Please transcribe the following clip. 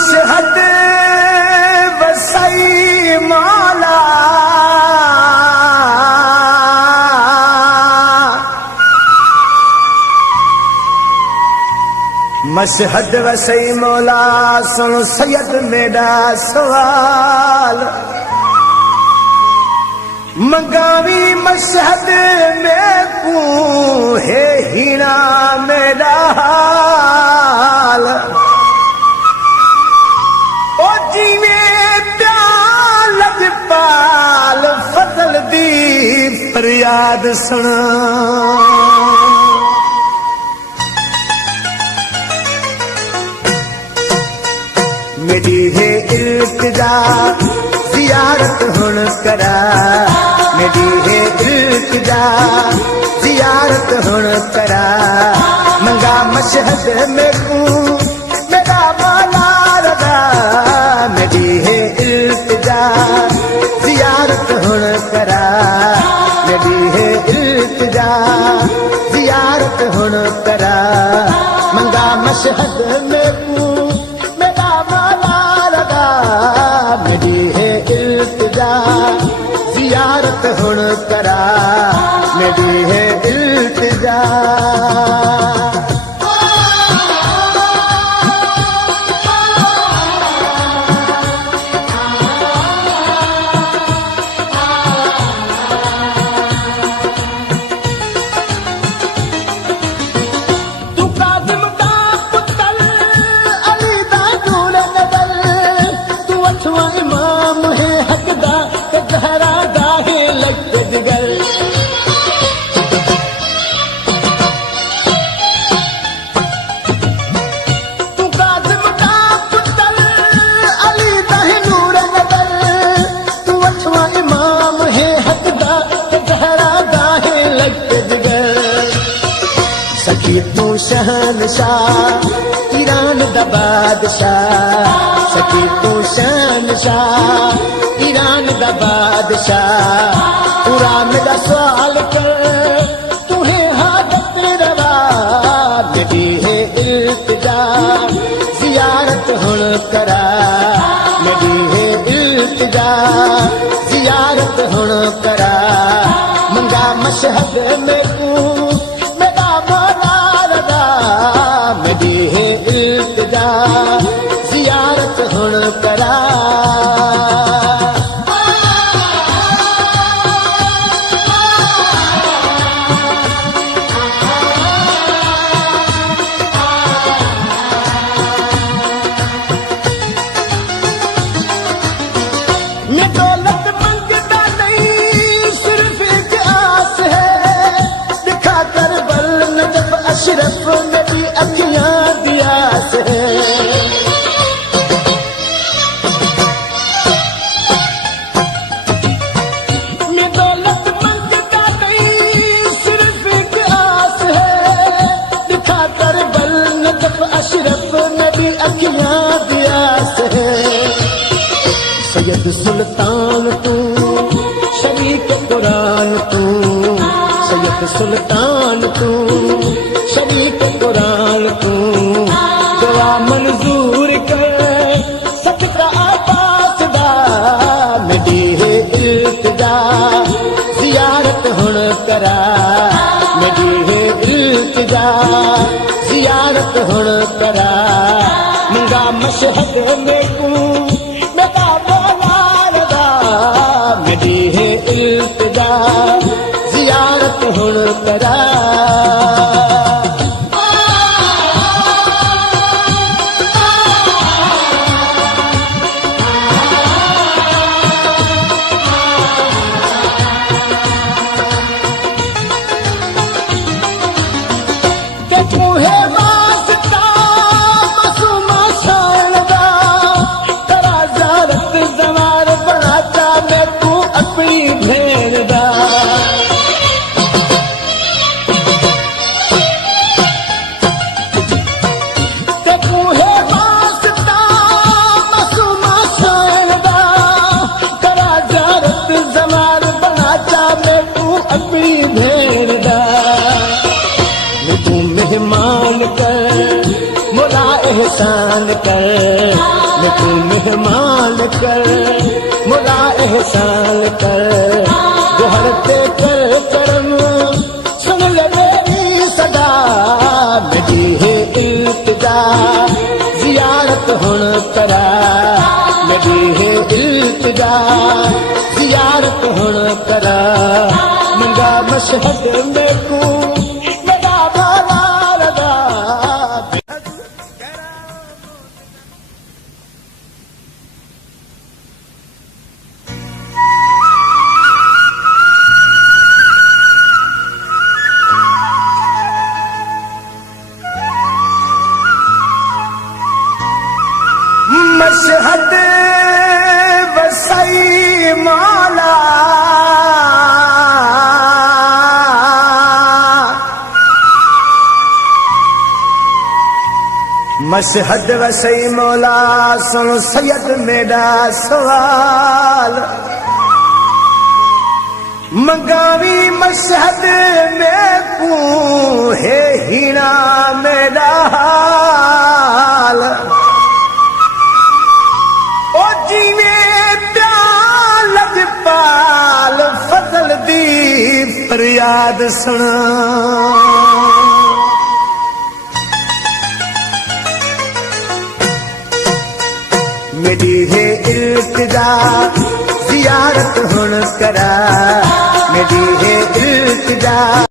Mashhad Vasai मौला Mashhad Vasai मौला सुन सैयद मेरा सवाल मंगावी मशहद में को है हीना मेरा हाल ओ जीवे प्याल पाल फजल दी फरियाद सुना मेरी है इल्तिजा जियारत हुन करा मेरी है इल्तिजा जियारत हुन करा मंगा मशहद में को मेरा मौला रदा मेरी है इल्तिजा जियारत हुन करा मेरी है इल्तिजा जियारत हुन करा मंगा मशहद में को मेरी है इल्तिजा जियारत हुन करा मेरी है इल्तिजा तू शहनशाह ईरान दा बादशाह सकी तू शहनशाह ईरान दा बादशाह पूरा मेरा सवाल कर तुम्हें हादत रवा मेरी है इल्तिजा जियारत हुन करा मेरी है इल्तिजा जियारत हुन करा मंगा मशहद में को मेरी है इल्तिजा जियारत हुन करा मैं दौलत मंगता नहीं सिर्फ एक आस है दिखा कर बल नजब अशरफ मेरी अखियां दिया से मैं दौलत मंगता नहीं सिर्फ एक आस है दिखा कर बल नजब अशरफ मेरी अखियां दिया से सैयद सुल्तान तू शरीक कुरान तू सैयद सुल्तान तू शरीक कुरान तू दुआ मंजूर कर सकता आबास दा मेरी है इल्तिजा जियारत हुन करा मेरी है इल्तिजा जियारत हुन करा मंगा मशहद में को मेरा मौला रदा मेरी है इल्तिजा जियारत हुन करा एहसान कर, मेरे मेहमान कर, मोला एहसान कर, दोहरते कर करम सुन ले मेरी सदा, मेरी है इल्तिजा जियारत हुण करा, मेरी है इल्तिजा जियारत हुण करा, मंगा मशहद में को बड़ा भाला लगा। मशहद वसई मौला मशहद वसई मौला सुन सैयद मेरा सवाल, मंगावी मशहद में को है हीना मेरा हाल, ओ जीवे प्याल लजपाल फजल दी फरियाद सुना, मेरी है इल्तिजा जियारत हुण करा, मेरी है इल्तिजा।